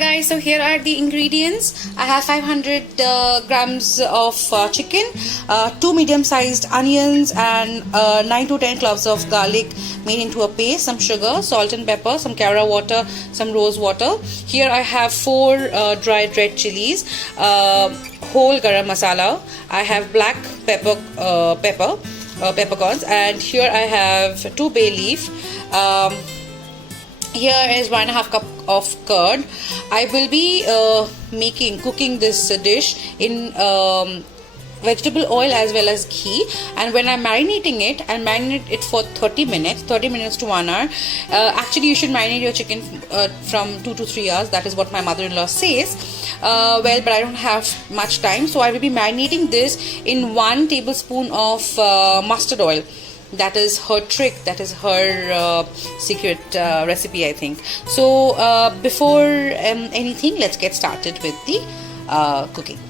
guys, so here are the ingredients. I have 500 grams of chicken, 2 medium-sized onions, and 9 to 10 cloves of garlic made into a paste, some sugar, salt and pepper, some cara water, some rose water. Here I have 4 dried red chilies, whole garam masala. I have black peppercorns, and here I have 2 bay leaf. Here is 1.5 cup of curd. I will be cooking this dish in vegetable oil as well as ghee, and when I'm marinating it, I'll marinate it for 30 minutes to 1 hour. Actually, you should marinate your chicken from 2 to 3 hours. That is what my mother-in-law says. Well, but I don't have much time, so I will be marinating this in 1 tablespoon of mustard oil. That is her trick, that is her secret recipe, I think. So before anything, let's get started with the cooking.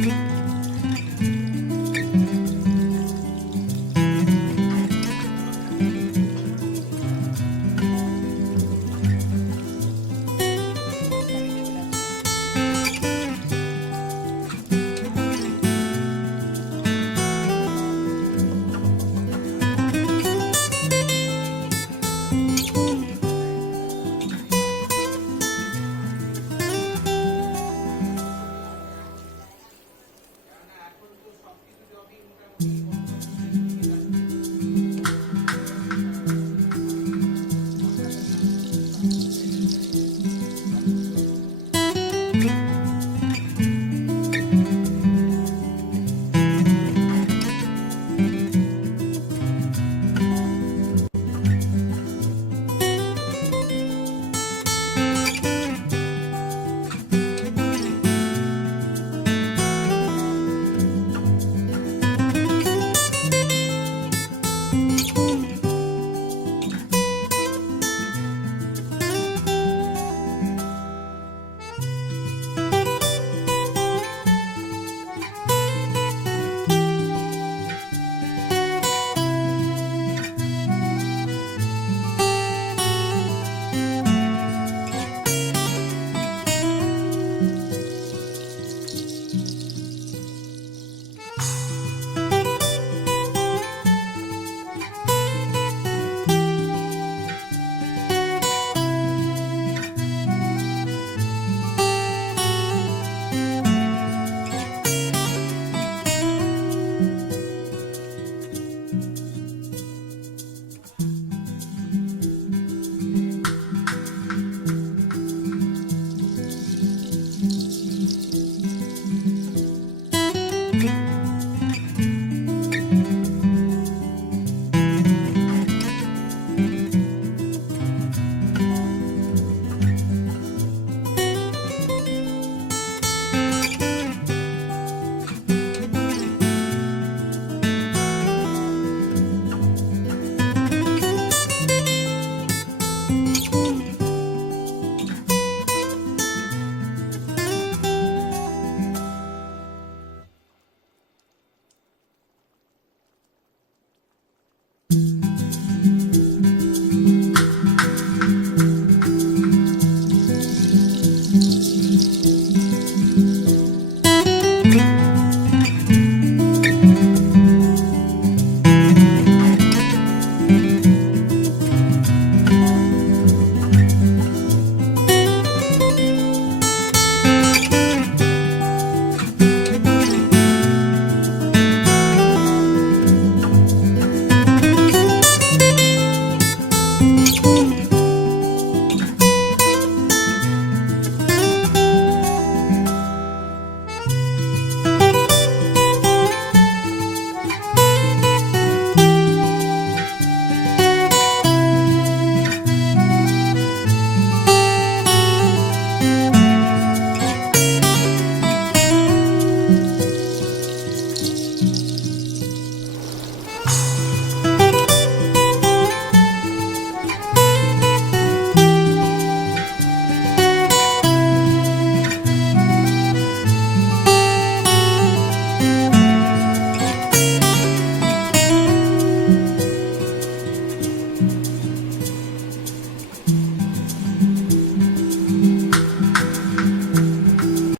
Mm-hmm.